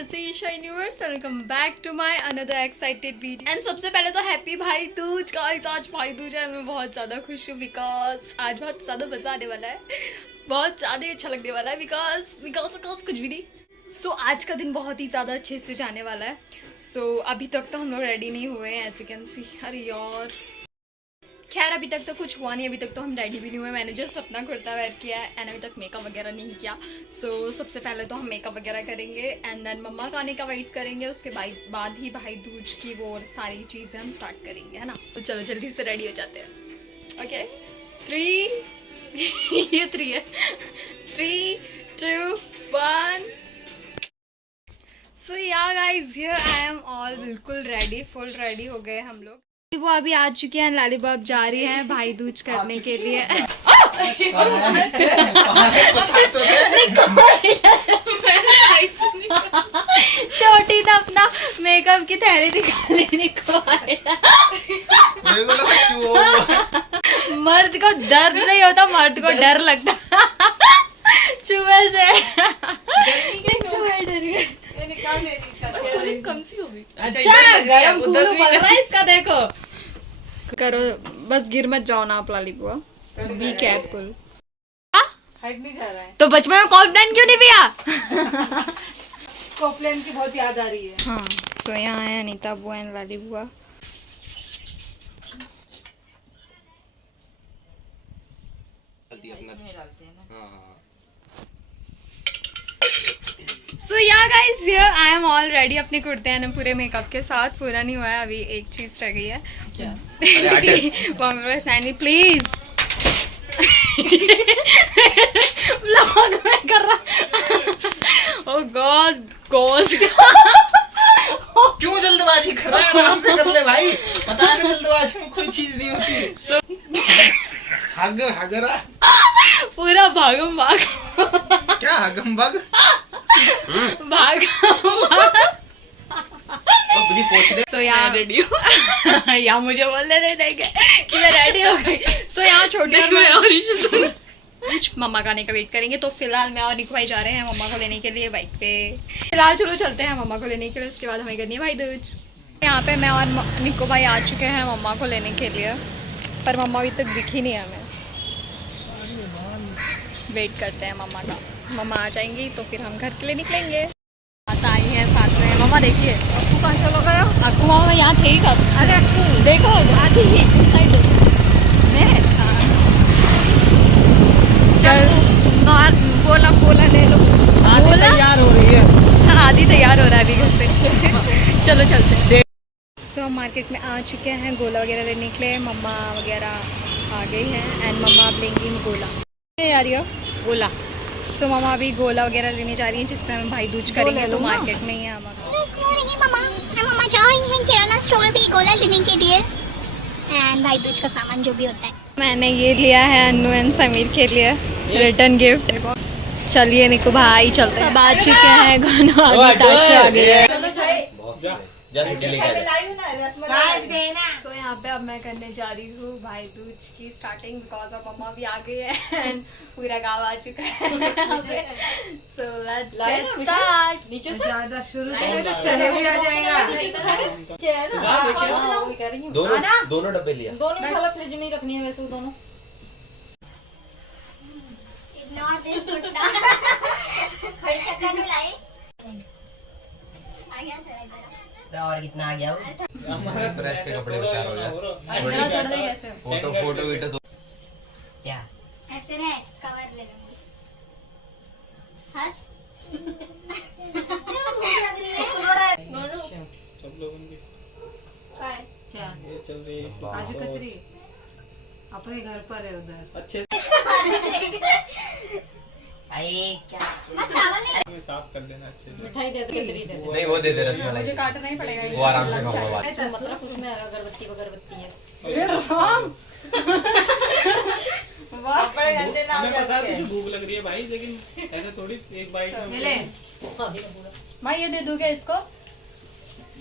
This is Isha universe, welcome back to my another excited video. And सबसे पहले तो happy Bhai Dooj guys. आज भाई दूज है, मैं बहुत ज़्यादा खुश हूँ बिकॉज आज बहुत ज़्यादा मज़ा आने वाला है, बहुत ज़्यादा अच्छा लगने वाला है बिकॉज कुछ भी नहीं। सो आज का दिन बहुत ही ज़्यादा अच्छे से जाने वाला है। सो अभी तक तो हम लोग रेडी नहीं हुए हैं, एज यू कैन सी। अरे यार खैर अभी तक तो कुछ हुआ नहीं, अभी तक तो हम रेडी भी नहीं हुए। मैंने जस्ट अपना कुर्ता वेयर किया है एंड अभी तक मेकअप वगैरह नहीं किया। सो सबसे पहले तो हम मेकअप वगैरह करेंगे एंड देन मम्मा का आने का वेट करेंगे। उसके बाद ही भाई दूज की वो सारी चीज़ें हम स्टार्ट करेंगे, है ना। तो चलो जल्दी से रेडी हो जाते हैं। ओके 3 ये 3 है 3 2 1। सो yeah guys here I am all बिल्कुल रेडी, फुल रेडी हो गए हम लोग। वो अभी आ चुके हैं, लालीबाब जा रही हैं भाई दूज करने के लिए। छोटी ने अपना मेकअप की थैली निकालने को मर्द को दर्द नहीं होता, मर्द को डर लगता चूहे से। कम सी होगी। अच्छा गरम कूलू पड़ रहा है इसका, देखो करो बस, गिर मत जाओ ना आप लाली बुआ, बी केयरफुल। हाइट नहीं जा रहा है तो बचपन में कॉम्प्लेन क्यों नहीं पिया? कॉम्प्लेन की बहुत याद आ रही है। हाँ सो यहाँ है अनीता बुआ एंड लाली बुआ। सो या guys here I am all ready अपने कुर्ते हैं पूरे मेकअप के साथ। पूरा नहीं हुआ है अभी, एक चीज रह गई है। सैनी प्लीज व्लॉग में कर रहा। ओ गॉड क्यों जल्दबाजी कर रहा है? आराम से कर ले भाई, पता है जल्दबाजी में कोई चीज नहीं होती। पूरा भागम भाग। क्या हगम बग? भाग सो यहाँ रेडी हूँ। यहाँ मुझे बोलने नहीं देंगे कि मैं रेडी हो गई। सो यहाँ छोटे मम्मा का आने का वेट करेंगे। तो फिलहाल मैं और निकू भाई जा रहे हैं मम्मा को लेने के लिए बाइक पे। फिलहाल चलो चलते हैं मम्मा को लेने के लिए, उसके बाद हमें करनी है भाई दूज। यहाँ पे मैं और निकू भाई आ चुके हैं मम्मा को लेने के लिए, पर मम्मा अभी तक दिखी नहीं हमें। वेट करते हैं मम्मा का, मम्मा आ जाएंगी तो फिर हम घर के लिए निकलेंगे। बात आई है साथ में। मम्मा देखिए आपको कहाँ चलो गया? आपको मामा यहाँ थे ही कब? अरे आपको देखो आती ही उस साइड में। चल बोला बोला ले लो, बोला तैयार हो रही है। आधी तैयार हो रहा है अभी घर पे। चलो चलते हैं। सो मार्केट में आ चुके हैं गोला वगैरह लेने के लिए। मम्मा वगैरह आ गई हैं एंड मम्मा अब लेंगी गोला। आ रही हो गोला। सो मम्मा अभी गोला वगैरह लेने जा रही हैं, जिससे हम भाई दूज करेंगे। तो मार्केट में ही है मम्मा जा रही हैं किराना स्टोर पे गोला लेने के लिए एंड भाई दूज का सामान जो भी होता है। मैंने ये लिया है अन्नू एंड समीर के लिए रिटर्न गिफ्ट। चलिए निकू भाई चलते हैं। आ चुके हैं गाना आ गई है। सो यहाँ पे अब मैं करने जा रही हूँ भाई दूज की स्टार्टिंग, बिकॉज ऑफ मम्मा भी आ गई है एंड पूरा गाँव आ चुका है यहाँ पे। So let's get start. नीचे से ज्यादा शुरू तो शहर भी आ जाएगा। दोनों डब्बे लिया। दोनों मतलब फ्रिज में ही रखनी है वैसे दोनों। इग्नोर दिस उल्टा खड़ी शक्कर नहीं लाई आ गया थोड़ा। और कितना आ गया? फ्रेश के कपड़े तैयार हो जाए। फोटो वीडियो तो क्या ऐसे रहे कवर ले लूंगी। हंस भूख लग रही है बोलो। सब लोगों की क्या ये चल रही है काजू कतरी अपने घर पर है उधर। अच्छे क्या चावल से साफ कर देना अच्छे से। मिठाई दे दे, कतरी दे दे। नहीं वो दे दे रसमलाई। मुझे काटना ही पड़ेगा, वो आराम से खाऊंगा बात। मतलब उसमें अगरबत्ती है। कपड़े गंदे ना हो जाए। मुझे भूख लग रही है भाई, लेकिन ऐसे थोड़ी एक बाइट में ले भाई ये दे दूंगा इसको।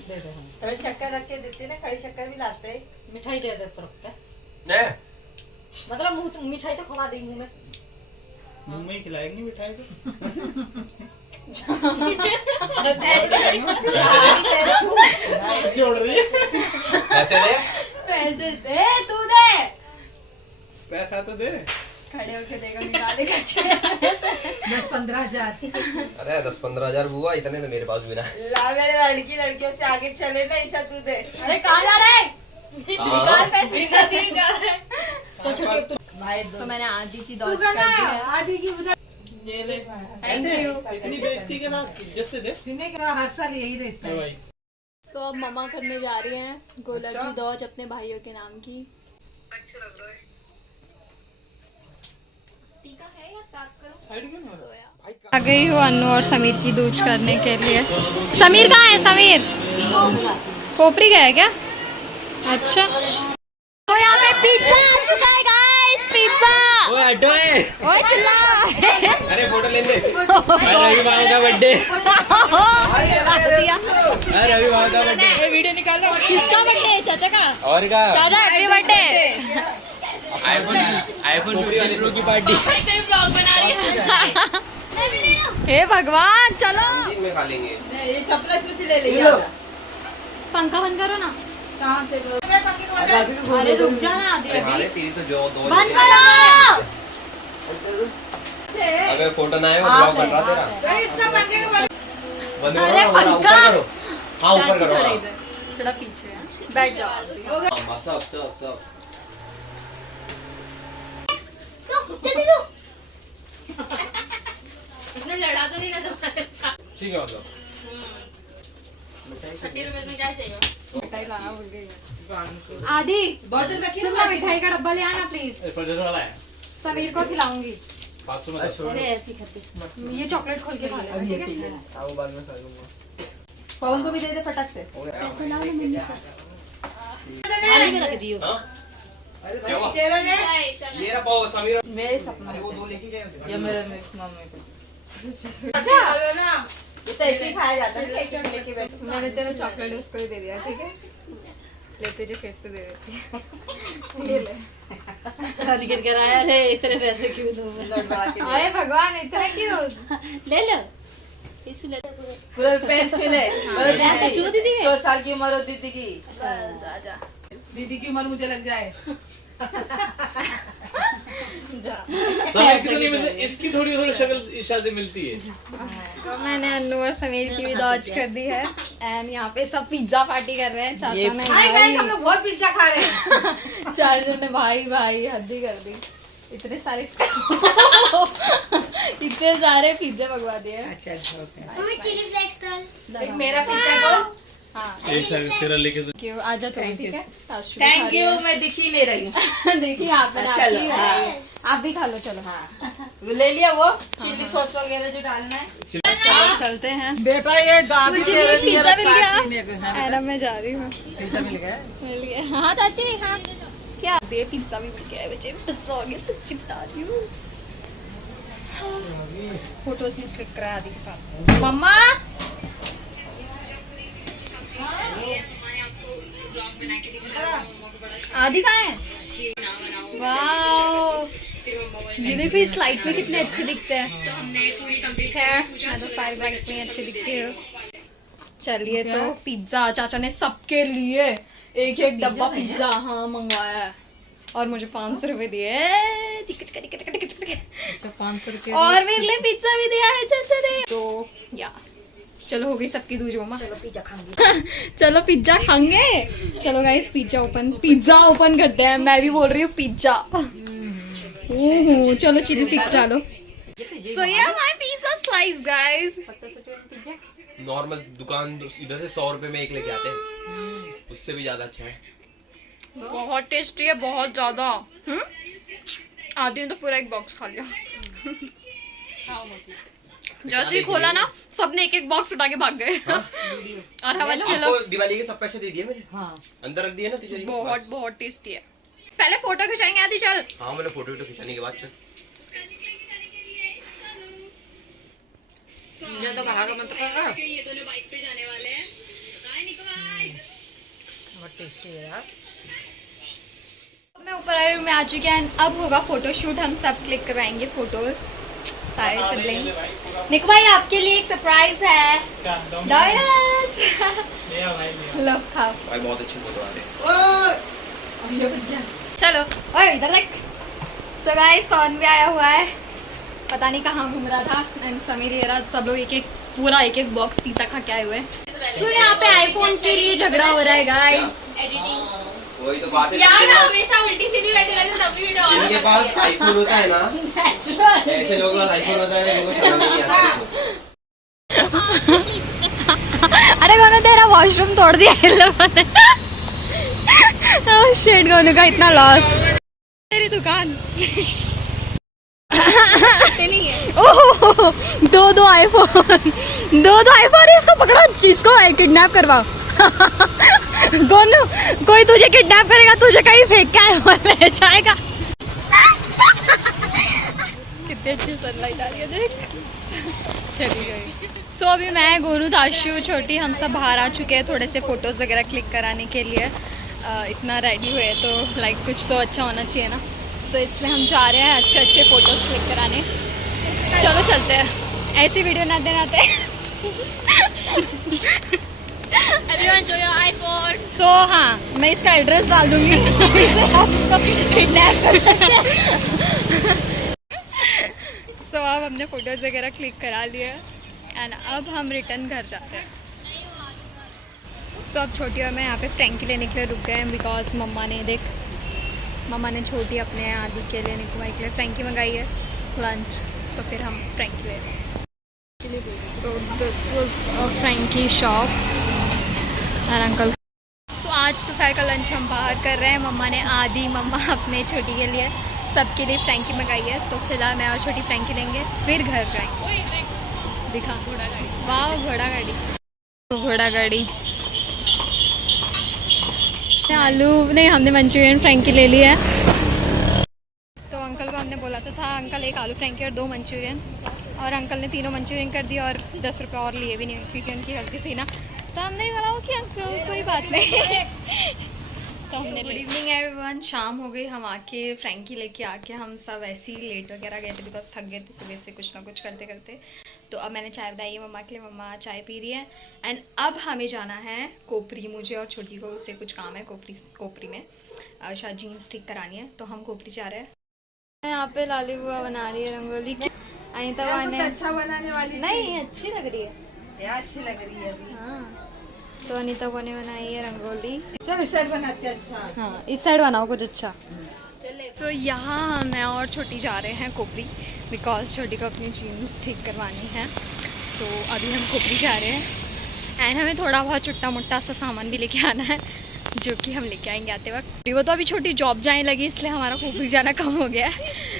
दे दे। थोड़ी शक्कर रख के देते ना, खड़ी शक्कर भी लाते हैं। मिठाई दे दे तुरंत। मतलब मुंह मिठाई तो खवा दी मुंह में। मुंह में ही खिलाएंगे मिठाई को। जोड़ रही है। पैसे दे, पैसे दे, तू दे। पैसा तो दे। खड़े होके देगा, निकालेगा 10-15 हजार। अरे 10-15 हजार हुआ, इतने तो मेरे पास भी ना है। ला मेरे लड़कियों से आगे चले ना, ईशा तू दे। अरे कहाँ जा रहा है? निकाल पैसे। जा रहा है तो छोटे भाई तो मैंने आदि की दौड़ कर दी है। आदि की उधर ये ले थैंक यू। इतनी बेइज्जती के ना इज्जत से दे। पीने का हर साल यही रहता है। भाई सो अब मम्मा करने जा रही हैं गोला की दौज अपने भाइयों के नाम की। आ गई हूँ अन्नू और समीर की दूज करने के लिए। समीर कहाँ है? समीर खोपरी गया है क्या? अच्छा, तो यहाँ पे पिज्जा आ चुका है गाइस, पिज्जा। ओए हटो ए। ओए चिल्ला। अरे फोटो ले ले। रवि बाबू का बर्थडे। रवि बाबू का बर्थडे। वीडियो निकालो। किसका बर्थडे है? चाचा का। और का चाचा हैप्पी बर्थडे। आईफोन 15 प्रो की पार्टी। ब्लॉग बना रही है। हे भगवान, चलो में खा लेंगे। ये सपना इसमें से ले लेंगे। पंखा बंद करो ना। कहाँ से लो? अरे रुक जाना आदि अरे अभी। तेरी तो जो दो बंद करो। अगर फोटो ना आए वो ब्लॉग बन रहा तेरा। बंद अरे करो, पंखा। ऊपर करो। हाँ ऊपर करो। थोड़ा इधर, थोड़ा पीछे है। बैठ जाओ। हाँ, सब जल्दी दो। इसने लड़ा तो नहीं ना तुम्हारे साथ। ठीक है मतलब 30 रुपए में क्या चाहिए? मिठाई लाना भूल गई। आदि बॉटल रखी सुन, मिठाई का डब्बा ले आना प्लीज। वाला है समीर को खिलाऊंगी। 500 में छोड़। अरे ऐसी खाती। ये चॉकलेट खोल के खा लेना, ठीक है? आओ बाद में खा लूंगा। पवन को भी दे दे फटक से। पैसे लाओ ना मम्मी से। आने के रख दियो। हाँ? क्या हुआ? तेरा ने मेरा पाव समीर। मेरे सपना वो दो लेके जाए। या मेरे मम्मी को। अच्छा ना ये तो ऐसे ही खाया जाता है। एक चॉकलेट लेके बैठ। मैंने तेरा चॉकलेट उसको ही दे दिया, ठीक है? लेते जो फिर से दे देती। ये ले। निकल कर आया है, इतने पैसे क्यों दूं मैं? लौट बढ़ा के अरे भगवान, इतना क्यों? ले लो। इस ले पूरा पैर छूले। बोलो दीदी 100 साल की उम्र हो दीदी की। बस आजा। दीदी की उम्र मुझे लग जाए। इसकी थोड़ी थोड़ी शक्ल ईशा से मिलती है। तो मैंने अन्नू और समीर की भी दौज कर दी है। एंड यहाँ पे सब पिज्जा पार्टी कर रहे हैं। चाचा ने भाई, हम लोग बहुत पिज्जा खा रहे हैं। चाचा ने भाई हद्दी कर दी। इतने सारे इतने सारे पिज्जे मंगवा दिए। अच्छा मम्मी चिली फ्लेक्स कर। एक मेरा पिज्जा बोल। हाँ एक साइड तेरा लेके तो क्यों, आजा तुम, ठीक है? आशु भी खा थैंक रही यू। है। मैं दिख ही नहीं रही हूँ। देखिए आप मैंने चलो, आपकी बनाई है। आप भी खा लो, चलो। वो ले लिया वो चिली सॉस वगैरह जो डालना है। चलो चलते हैं। बेटा ये दांत मुझे तेरे भी लिए पिज्जा मिल रखा गया। है। एना मैं जा रही हूँ। पिज्जा मिल गया। मिल गया। हाँ चाची, हाँ क्या दे, पिज्जा भी मिल गया है मुझे। बस हो गया, सच्ची बता रही हूँ। फोटोज नहीं क्लिक करा आदि के साथ। मम्मा आदि कहाँ है? वाओ, ये देखो इस लाइट में कितने अच्छे दिखते हैं। खैर मैं तो सारी लाइट में अच्छे दिखती हूँ। चलिए तो पिज्जा चाचा ने सबके लिए एक एक डब्बा पिज्जा हाँ मंगवाया है और मुझे 500 रुपए दिए। अच्छा 500 रुपये। और मेरे लिए पिज्जा भी दिया है चाचा ने। तो या चलो हो गई सबकी दूज मम्मा। चलो पिज्जा खाएंगे। चलो पिज्जा खाएंगे। चलो गाइस पिज्जा ओपन करते हैं। मैं भी बोल रही हूँ पिज्जा। चलो चिली फ्लेक्स डालो। सो या my pizza slice guys. Normal दुकान इधर से 100 रुपए में एक लेके आते हैं, उससे भी ज्यादा अच्छा है। बहुत टेस्टी है, बहुत ज्यादा। आदि ने तो पूरा एक बॉक्स खा लिया। जैसे ही खोला ना सबने एक एक बॉक्स उठा के भाग गए। और हम अच्छे लोग आपको दिवाली के सब पैसे दे दिए मैंने। हाँ अंदर रख दिए ना तिजोरी में। बहुत बहुत टेस्टी है। पहले फोटो खिंचाएंगे आदि, चल। हाँ मैंने फोटो खिंचाने के बाद चल। ये तो बाहर का मत कर। ये दोनों बाइक पे जाने वाले हैं। बहुत टेस्टी है यार। मैं ऊपर आए रूम में आ चुकी है। अब होगा फोटो शूट। हम सब क्लिक करवाएंगे फोटोज। सारे सिबलिंग्स। निकू भाई आपके लिए एक सरप्राइज है। डायस लो खाओ। भाई बहुत अच्छी फोटो आ रही है। चलो ओए इधर देख। सो गाइस कौन भी आया हुआ है, पता नहीं कहाँ घूम रहा था। एंड समीर ये रहा, सब लोग एक एक पूरा एक एक बॉक्स पिज्जा खा के आए हुए हैं। सो यहाँ पे आईफोन के लिए झगड़ा हो रहा है गाइस। वही तो बात है यार हमेशा उल्टी सीधी बैठे रहते तभी वीडियो ऑन जिनके पास आईफोन होता है ना, ऐसे लोगों के पास आईफोन होता है जिनको समझ नहीं आता। अरे गोनू तेरा वॉशरूम तोड़ दिया इन लोगों ने। ओह शिट गोनू का इतना लॉस। तेरी दुकान ओह दो आईफोन इसको पकड़ो, इसको किडनैप करवाओ। गोनू कोई तुझे किडनैप करेगा, तुझे कहीं फेंक के आईफोन ले जाएगा। कितनी अच्छी सनलाइट आ रही है देख। चली गई। सो अभी मैं गोनू दाशु छोटी हम सब बाहर आ चुके हैं थोड़े से फोटोज़ वगैरह क्लिक कराने के लिए। इतना रेडी हुए तो लाइक कुछ तो अच्छा होना चाहिए ना। सो इसलिए हम जा रहे हैं अच्छे फोटोज़ क्लिक कराने। चलो चलते हैं, ऐसी वीडियो ना देना। Everyone show your iPhone. So हाँ मैं इसका एड्रेस डाल दूंगी। किडनैप कर सकते हैं। So अब हमने फोटोज़ वगैरह क्लिक करा लिए एंड अब हम रिटर्न घर जाते हैं। So अब छोटी और मैं यहाँ पे फ्रैंकी लेने के लिए रुक गए हैं बिकॉज मम्मा ने छोटी अपने आदि के लिए निकू भाई के लिए फ्रैंकी मंगाई है लंच, तो फिर हम फ्रैंकी ले रहे हैं। So this was a Frankie shop and uncle. So आज दोपहर का लंच हम बाहर कर रहे हैं। मम्मा अपने छोटी के लिए सबके लिए फ्रैंकी मंगाई है, तो फिलहाल मैं और छोटी फ्रैंकी लेंगे फिर घर जाएंगे। दिखा घोड़ा गाड़ी। वाह घोड़ा गाड़ी। आलू नहीं, हमने मंचूरियन फ्रैंकी ले ली है। तो अंकल को हमने बोला था अंकल एक आलू फ्रैंकी और 2 मंचूरियन, और अंकल ने तीनों मंचूरियन कर दिया और 10 रुपये और लिए भी नहीं क्योंकि उनकी गलती थी ना। तो हमने बोला कि अंकल कोई बात नहीं। तो हमने गुड इवनिंग एवरीवन, शाम हो गई। हम आके फ्रैंकी लेके आके हम सब ऐसे ही लेट वगैरह गए थे बिकॉज थक गए थे सुबह से कुछ ना कुछ करते करते। तो अब मैंने चाय बनाई है मम्मा के लिए, मम्मा चाय पी रही है। एंड अब हमें जाना है कोपरी। मुझे और छोटी को उससे कुछ काम है कोपरी में, शायद जीन्स ठीक करानी है, तो हम कोपरी जा रहे हैं। यहाँ पे लाली बुआ बना रही है रंगोली। अनिता कुछ अच्छा बनाने वाली नहीं अच्छी लग रही है यार, अच्छी लग रही है अभी। हाँ तो अनिता को ने बनाई है रंगोली। चल इस साइड बनाते हैं। अच्छा हाँ इस साइड बनाओ कुछ अच्छा। तो यहाँ मैं और छोटी जा रहे हैं कोपरी बिकॉज छोटी को अपनी जीन्स ठीक करवानी है। सो अभी हम कोपरी जा रहे हैं एंड हमें थोड़ा बहुत चुट्टा मुट्टा सा सामान भी लेके आना है जो कि हम लेके आएंगे आते वक्त। वो तो अभी छोटी जॉब जाने लगी इसलिए हमारा कोपरी जाना कम हो गया है।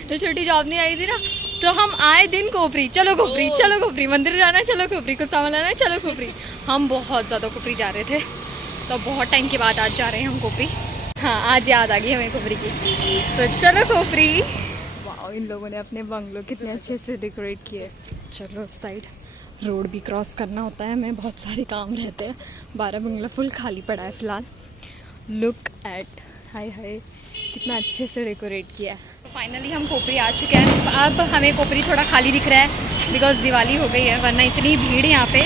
तो छोटी जॉब नहीं आई थी ना, तो हम आए दिन कोपरी, चलो कोपरी मंदिर जाना है, चलो कोपरी कुछ सामान लाना है, चलो कोपरी। हम बहुत ज़्यादा कोपरी जा रहे थे, तो बहुत टाइम के बाद आज जा रहे हैं हम कोपरी। हाँ आज याद आ गई हमें कोपरी की। तो चलो कोपरी। वाह इन लोगों ने अपने बंगलो कितने अच्छे से डेकोरेट किए। चलो उस साइड रोड भी क्रॉस करना होता है, हमें बहुत सारे काम रहते हैं। 12 बंगला फुल खाली पड़ा है फिलहाल। लुक एट, हाय कितना अच्छे से डेकोरेट किया है। तो फाइनली हम कोपरी आ चुके हैं। अब हमें कोपरी थोड़ा खाली दिख रहा है बिकॉज दिवाली हो गई है, वरना इतनी भीड़ यहाँ पे।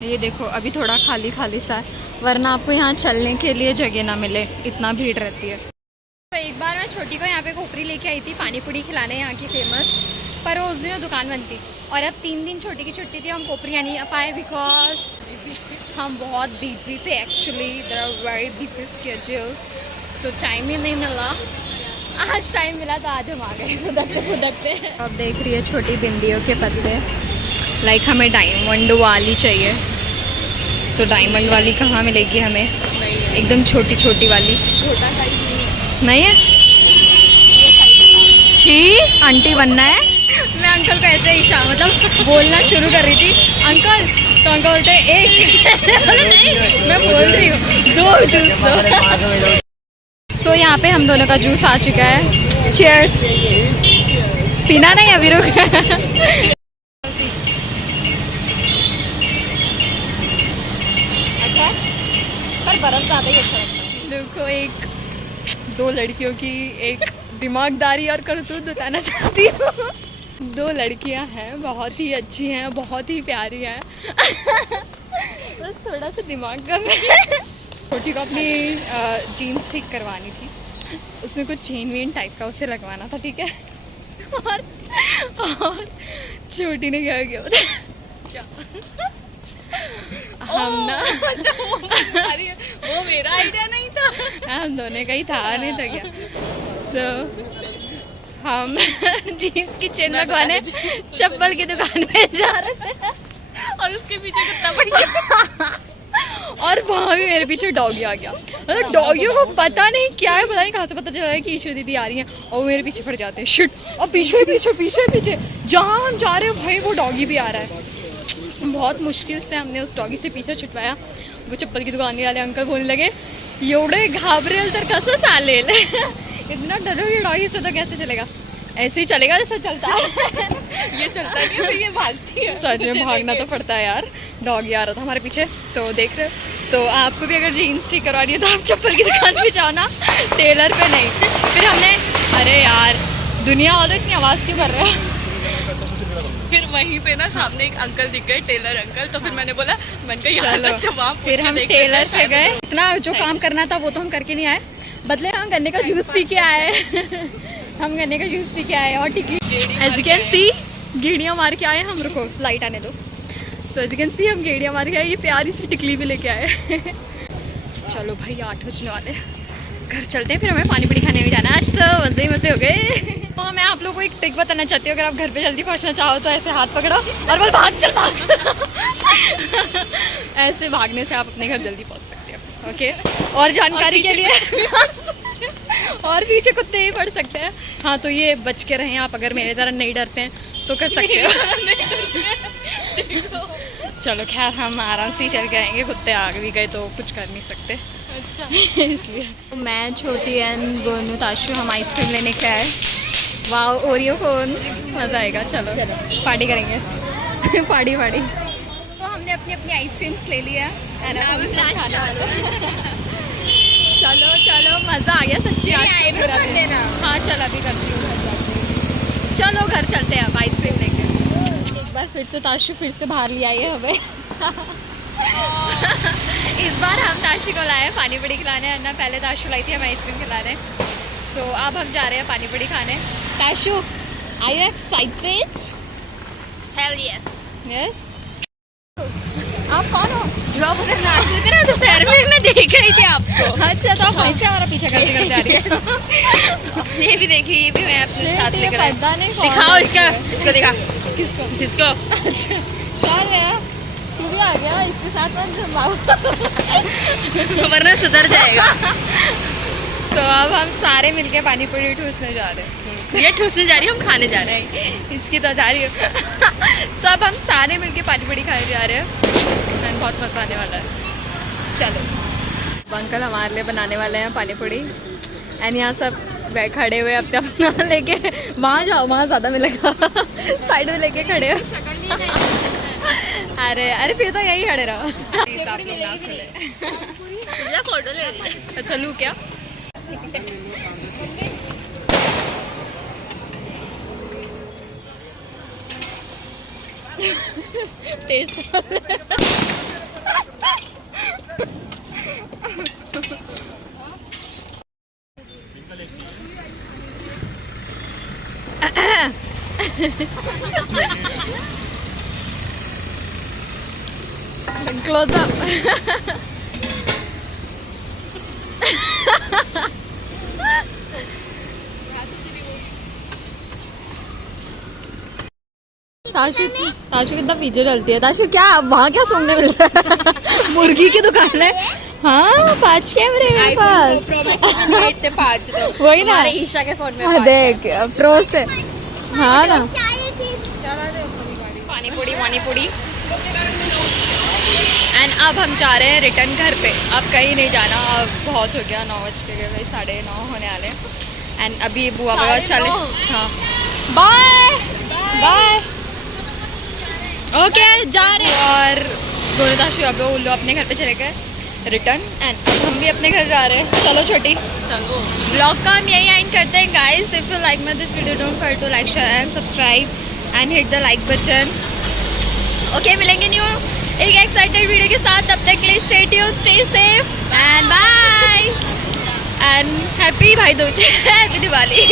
ये देखो अभी थोड़ा खाली सा है, वरना आपको यहाँ चलने के लिए जगह ना मिले, इतना भीड़ रहती है। तो एक बार मैं छोटी को यहाँ पे कोपरी लेके आई थी पानी पूरी खिलाने, यहाँ की फेमस, पर उस दिन दुकान बंद थी। और अब 3 दिन छोटी की छुट्टी थी, हम कोपरी नहीं आ पाए बिकॉज हम बहुत बिजी थे। Actually there are very busy schedule, so time ही नहीं मिला। आज टाइम मिला तो आज हम आ गए फुदकते। अब देख रही है छोटी बिंदियों के पत्ते, लाइक हमें डायमंड वाली चाहिए। सो डायमंड वाली कहाँ मिलेगी हमें, एकदम छोटी वाली नहीं है। छी आंटी बनना है। मैं अंकल को ऐसे मतलब बोलना शुरू कर रही थी अंकल, तो अंकल बोलते एक नहीं मैं बोल रही हूँ 2 जूस दो। सो यहाँ पे हम दोनों का जूस आ चुका है। चीयर्स। पीना नहीं अभी रुक। अच्छा पर बर्फ ज़्यादा ही अच्छा लगता है। देखो 2 लड़कियों की एक दिमागदारी और करतूत बताना चाहती हूँ। दो लड़कियां हैं, बहुत ही अच्छी हैं, बहुत ही प्यारी हैं। बस थोड़ा सा दिमाग कम है। छोटी को अपनी जीन्स ठीक करवानी थी, उसमें कुछ चेन वेन टाइप का उसे लगवाना था, ठीक है। और छोटी ने क्या किया क्या हम ना वो मेरा आइडिया नहीं था, हम दोनों का ही था, नहीं था क्या। सो हम जीन्स की चेन लगवाने चप्पल की दुकान में जा रहे थे और उसके पीछे कुत्ता पड़ गया और वहाँ भी मेरे पीछे डॉगी आ गया। मतलब डॉगी को पता नहीं क्या है, पता नहीं कहाँ से पता चला है कि ईश्वर दीदी आ रही हैं और वो मेरे पीछे पड़ जाते हैं। शिट, और पीछे पीछे पीछे पीछे जहाँ हम जा रहे हो भाई वो डॉगी भी आ रहा है। बहुत मुश्किल से हमने उस डॉगी से पीछे छुटवाया। वो चप्पल की दुकान वाले अंकल बोलने लगे एवढे घाबरेल तर कसं चालेल, इतना डरो ये डॉगी से तो कैसे चलेगा, ऐसे ही चलेगा जैसा चलता है। ये चलता नहीं है, ये भागती है। सच में भागना तो पड़ता है यार। डॉगी आ रहा था हमारे पीछे, तो देख रहे हो। तो आपको भी अगर जीन्स ठीक करवानी है तो आप चप्पल की दुकान पे जाओ ना, टेलर पे नहीं। फिर हमने अरे यार दुनिया वाले इतनी आवाज़ क्यों कर रहे हैं। फिर वहीं पे ना सामने एक अंकल दिख गए, टेलर अंकल। तो फिर मैंने बोला मन का फिर हम टेलर पे गए। इतना जो काम करना था वो तो हम करके नहीं आए, बदले हम गन्ने का जूस पी के आए। हम गन्ने का जूस पी के आए और टिकली एज यू कैन सी गेड़ियाँ मार के आए हम। रुको लाइट आने दो। So as you can see हम गेड़ियाँ मार के आए, ये प्यारी सी टिकली भी लेके आए। चलो भाई 8 बजने वाले, घर चलते हैं। फिर हमें पानी पूरी खाने में जाना है। आज तो मज़े ही मज़े हो गए। तो मैं आप लोगों को एक ट्रिक बताना चाहती हूँ, अगर आप घर पे जल्दी पहुँचना चाहो तो ऐसे हाथ पकड़ो और बस भाग चल भाग। ऐसे भागने से आप अपने घर जल्दी पहुँच सकते हो। ओके, और जानकारी के लिए और पीछे कुत्ते ही पड़ सकते हैं। हाँ, तो ये बच के रहें आप, अगर मेरे तरह नहीं डरते हैं तो कर सकते हो। चलो खैर हम आराम से ही चल के आएंगे, कुत्ते आ भी गए तो कुछ कर नहीं सकते। अच्छा। इसलिए मैं छोटी एंड गोनू ताशु हम आइसक्रीम लेने के आए। वाह, ओरियो कोन, मज़ा आएगा। चलो पार्टी करेंगे। पार्टी तो हमने अपनी अपनी आइसक्रीम्स ले लिया है ना, चलो चलो मज़ा आ गया सच्ची। आज हाँ चल अभी करती हूँ घर जाके। चलो घर चलते हैं अब आइसक्रीम लेके। एक बार फिर से ताशु फिर से बाहर ले आई है हमें। इस बार हम ताशु को लाए पानी पूरी खिलाने, है ना। पहले ताशु लाई थी हम आइसक्रीम खिलाने। सो अब हम जा रहे हैं पानी पूरी खाने। Tashu are you excited? Hell yes. Yes. आप कौन हो? जो आप उधर नाच रहे थे ना दोपहर में, मैं देख रही थी आपको। अच्छा, तो आप वैसे हमारा पीछा करते करते आ रही है। ये भी देखिए, ये भी मैं अपने साथ लेकर आई। दिखाओ इसका, इसको दिखा। किसको? इसको। अच्छा शाल है, तू भी आ गया इसके साथ मत जमाओ वरना सुधर जाएगा। तो अब हम सारे मिलके पानी पूरी ठूसने जा रहे हैं। ये ठूसने जा रही है, हम खाने जा रहे हैं। इसकी तो जा रही हो। सो अब हम सारे मिलके पानी पूरी खाने जा रहे हैं, बहुत मज़ा आने वाला है। चलो अंकल हमारे लिए बनाने वाले हैं पानी पूरी। एंड यहाँ सब खड़े हुए अपने अपना लेके, वहाँ जाओ वहाँ ज़्यादा मिलेगा। साइड में लेके खड़े हो। अरे अरे फिर तो यही खड़े रहो। फोटो ले। अच्छा लू क्या? Test close up. ताशु कितना पीछे चलती है। ताशु क्या वहाँ क्या सुनने मिल रहा है? मुर्गी की दुकान है। हाँ 5 कैमरे मेरे पास। वही ना, ईशा के फोन में देख प्रो से। हाँ ना, पानी पूरी। एंड अब हम जा रहे हैं रिटर्न घर पे। अब कहीं नहीं जाना, अब बहुत हो गया, 9 बज के गए भाई, 9:30 होने वाले। एंड अभी बुआ बाबा चले। हाँ बाय बाय। ओके जा रहे हैं। और दोनों ताशु अब लोग उल्लू अपने घर पे चले गए रिटर्न। एंड अब हम भी अपने घर जा रहे हैं। चलो छोटी, ब्लॉग का हम यही एंड करते हैं guys. If you like my this video don't forget to like share and subscribe. And hit the like button. Okay, मिलेंगे न्यू एक एक्साइटेड वीडियो के साथ। तब तक के लिए stay tuned, stay safe and bye and happy Bhai Dooj, happy Diwali.